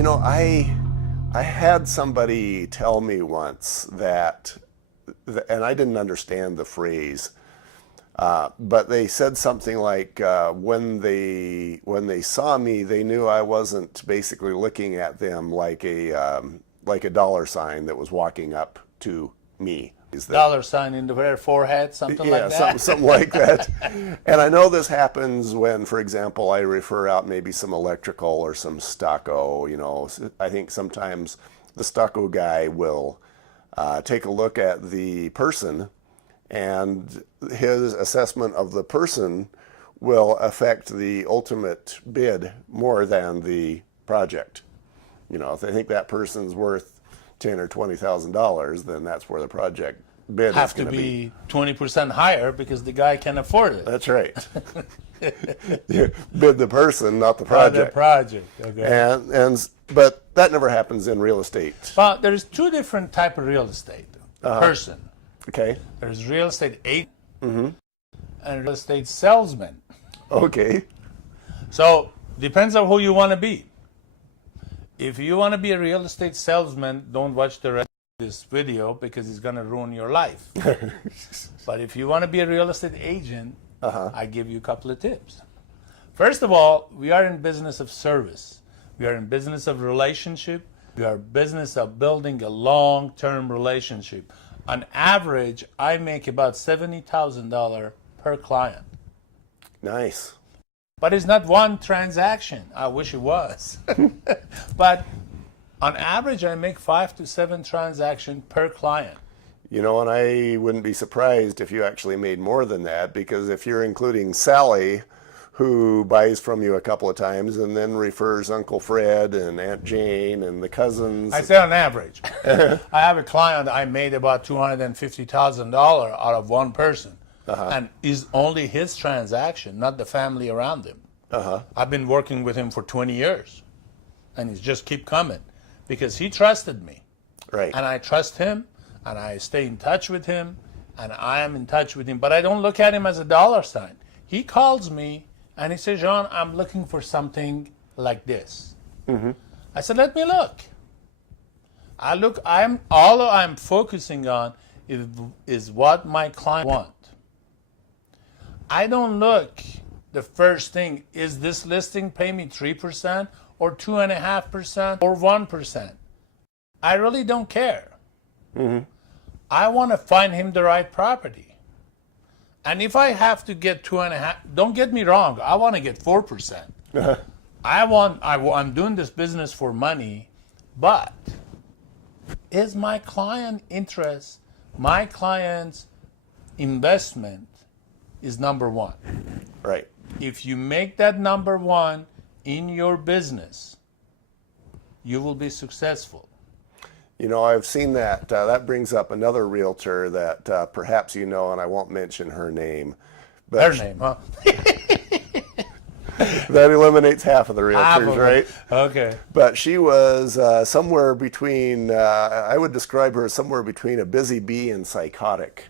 You know, I had somebody tell me once that, and I didn't understand the phrase, but they said something like when they saw me, they knew I wasn't basically looking at them like a dollar sign that was walking up to me. Is that, dollar sign in their forehead, something like that? Yeah, something like that. And I know this happens when, for example, I refer out maybe some electrical or some stucco. You know, I think sometimes the stucco guy will take a look at the person, and his assessment of the person will affect the ultimate bid more than the project. You know, if they think that person's worth $10,000 or $20,000, then that's where the project bid Have is to going to be 20% higher because the guy can afford it. That's right. You bid the person, not the project. The project, okay. But that never happens in real estate. Well, there's two different type of real estate. Person. Okay. There's real estate agent and real estate salesman. Okay. So depends on who you want to be. If you want to be a real estate salesman, don't watch the rest of this video because it's going to ruin your life. But if you want to be a real estate agent, I give you a couple of tips. First of all, we are in business of service. We are in business of relationship. We are in business of building a long-term relationship. On average, I make about $70,000 per client. Nice. But it's not one transaction. I wish it was. But on average, I make 5 to 7 transactions per client. You know, and I wouldn't be surprised if you actually made more than that, because if you're including Sally, who buys from you a couple of times and then refers Uncle Fred and Aunt Jane and the cousins. I say on average. I have a client I made about $250,000 out of one person. And is only his transaction, not the family around him. I've been working with him for 20 years, and he's just keep coming because he trusted me. Right. And I trust him, and I stay in touch with him, and I am in touch with him. But I don't look at him as a dollar sign. He calls me, and he says, John, I'm looking for something like this. I said, let me look. All I'm focusing on is what my client wants. I don't look the first thing, is this listing pay me 3% or 2.5% or 1%? I really don't care. I want to find him the right property. And if I have to get 2.5%, don't get me wrong, I want to get 4%. I'm doing this business for money, but is my client interest, my client's investment is number one. Right. If you make that number one in your business, you will be successful. You know, I've seen that. That brings up another realtor that perhaps you know, and I won't mention her name. But Her name, huh? that eliminates half of the realtors, right? Okay. But she was somewhere between, I would describe her as somewhere between a busy bee and psychotic.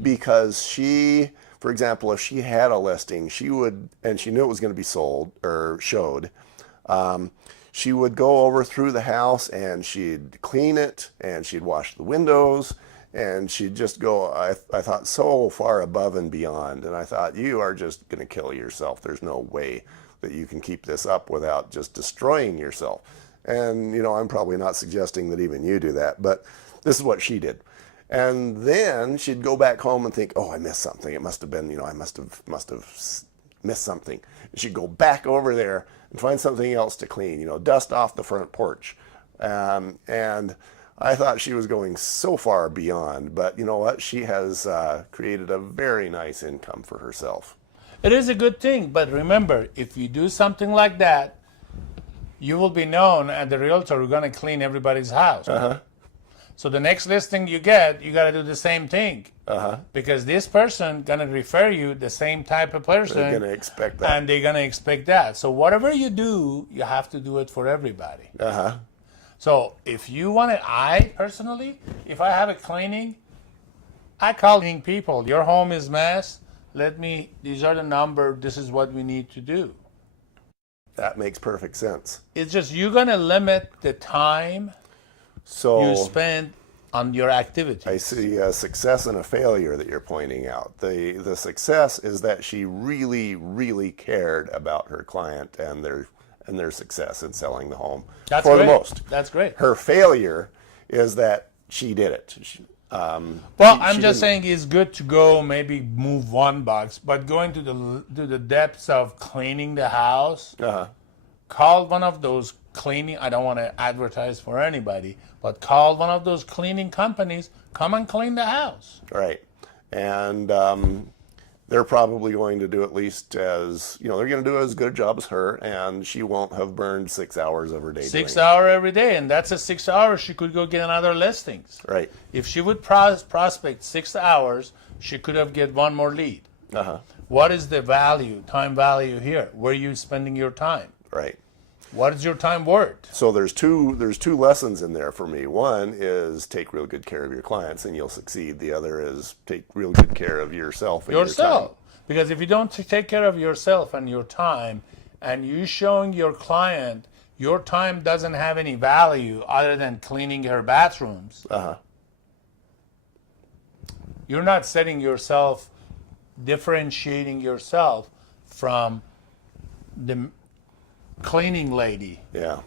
Because she, for example, if she had a listing, she would, and she knew it was going to be sold or showed, she would go over through the house and she'd clean it and she'd wash the windows and she'd just go, I thought, so far above and beyond. And I thought, you are just going to kill yourself. There's no way that you can keep this up without just destroying yourself. And, you know, I'm probably not suggesting that even you do that, but this is what she did. And then she'd go back home and think, oh, I missed something. It must have been, you know, I must have missed something. And she'd go back over there and find something else to clean, you know, dust off the front porch. And I thought she was going so far beyond, but you know what? She has created a very nice income for herself. It is a good thing, but remember, if you do something like that, you will be known as the realtor who's going to clean everybody's house. So the next listing you get, you got to do the same thing. Because this person going to refer you the same type of person. They're going to expect that. And they're going to expect that. So whatever you do, you have to do it for everybody. So if you want it, I personally, if I have a cleaning, I call cleaning people. Your home is mess. These are the number. This is what we need to do. That makes perfect sense. It's just you're going to limit the time So you spend on your activities. I see a success and a failure that you're pointing out. The success is that she really, really cared about her client and their success in selling the home That's for great. the most. That's great. Her failure is that she did it. Well, I'm just saying it's good to go, maybe move one box, but going to the depths of cleaning the house, call one of those cleaning, I don't want to advertise for anybody, but call one of those cleaning companies, come and clean the house. Right. And they're probably going to do at least as, they're going to do as good a job as her, and she won't have burned 6 hours of her day. 6 hours every day, and that's a 6 hours she could go get another listings. Right. If she would prospect 6 hours, she could have get one more lead. What is the value, time value here? Where are you spending your time? Right. What is your time worth? So there's two lessons in there for me. One is take real good care of your clients and you'll succeed. The other is take real good care of yourself and your time. Because if you don't take care of yourself and your time, and you showing your client your time doesn't have any value other than cleaning her bathrooms, you're not setting yourself, differentiating yourself from the cleaning lady. Yeah,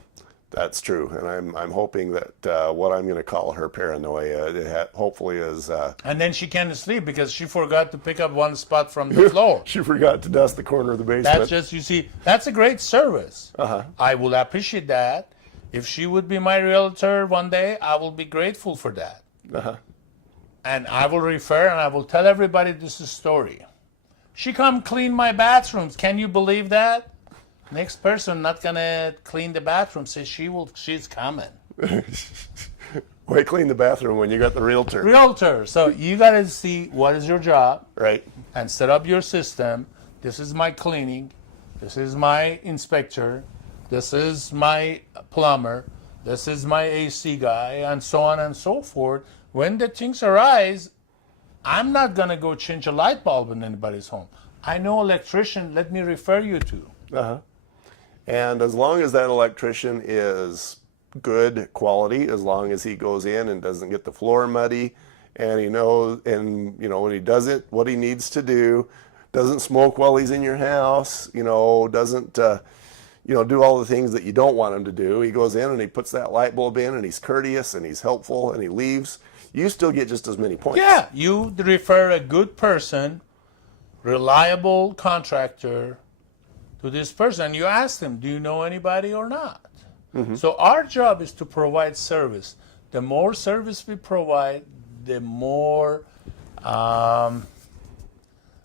that's true. And I'm hoping that what I'm going to call her paranoia hopefully is... and then she can't sleep because she forgot to pick up one spot from the floor. She forgot to dust the corner of the basement. That's just, you see, that's a great service. I will appreciate that. If she would be my realtor one day, I will be grateful for that. And I will refer and I will tell everybody this is story. She come clean my bathrooms. Can you believe that? Next person not gonna clean the bathroom says she's coming. Why clean the bathroom when you got the realtor? Realtor. So you gotta see what is your job. Right. And set up your system. This is my cleaning. This is my inspector. This is my plumber. This is my AC guy, and so on and so forth. When the things arise, I'm not gonna go change a light bulb in anybody's home. I know electrician. Let me refer you to. And as long as that electrician is good quality, as long as he goes in and doesn't get the floor muddy, and he knows, and when he does it, what he needs to do, doesn't smoke while he's in your house, doesn't do all the things that you don't want him to do. He goes in and he puts that light bulb in, and he's courteous and he's helpful and he leaves. You still get just as many points. Yeah, you refer a good person, reliable contractor, to this person. You ask them, do you know anybody or not? So our job is to provide service. The more service we provide, the more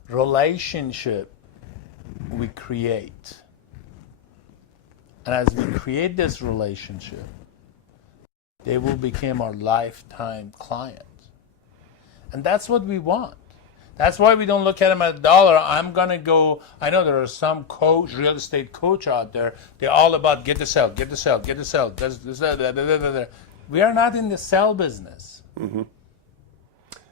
relationship we create. And as we create this relationship, they will become our lifetime client. And that's what we want. That's why we don't look at them at $1. I'm going to go, I know there are some real estate coach out there. They're all about get to sell, get to sell, get to sell. We are not in the sell business.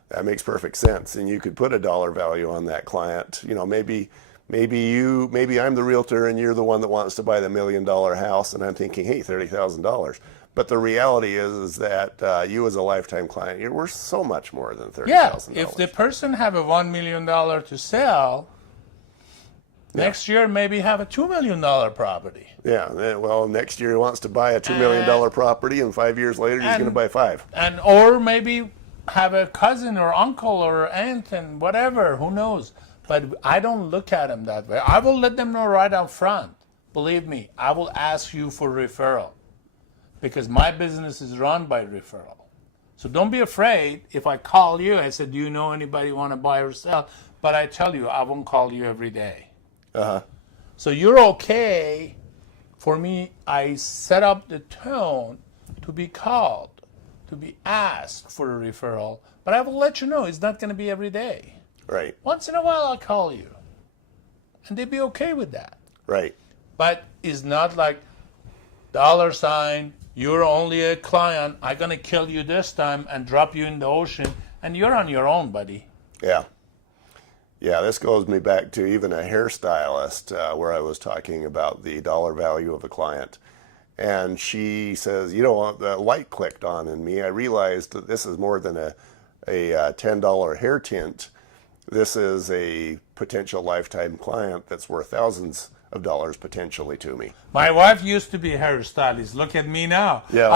That makes perfect sense. And you could put a dollar value on that client. Maybe I'm the realtor and you're the one that wants to buy the $1 million house, and I'm thinking, hey, $30,000. But the reality is that you as a lifetime client, you're worth so much more than $30,000. Yeah, if the person have a $1 million to sell, next year maybe have a $2 million property. Yeah, well, next year he wants to buy a $2 million property, and 5 years later he's going to buy 5. Or maybe have a cousin or uncle or aunt and whatever, who knows. But I don't look at them that way. I will let them know right up front. Believe me, I will ask you for referral, because my business is run by referral. So don't be afraid if I call you. I said, do you know anybody want to buy or sell? But I tell you, I won't call you every day. So you're okay. For me, I set up the tone to be called, to be asked for a referral. But I will let you know it's not going to be every day. Right. Once in a while, I'll call you. And they'd be okay with that. Right. But it's not like $, you're only a client, I'm going to kill you this time and drop you in the ocean, and you're on your own, buddy. Yeah. Yeah, this goes me back to even a hairstylist where I was talking about the dollar value of a client. And she says, you know, the light clicked on in me. I realized that this is more than a $10 hair tint. This is a potential lifetime client that's worth thousands of dollars potentially to me. My wife used to be a hairstylist. Look at me now. Yeah.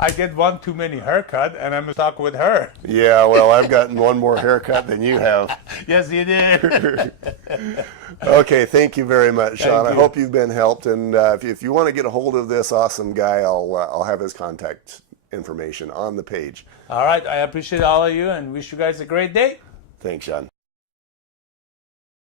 I get one too many haircut, and I'm stuck with her. Yeah, well, I've gotten one more haircut than you have. Yes, you did. Okay, thank you very much, Sean. I you. hope you've been helped. And if you want to get a hold of this awesome guy, I'll have his contact information on the page. All right. I appreciate all of you and wish you guys a great day. Thanks, Sean.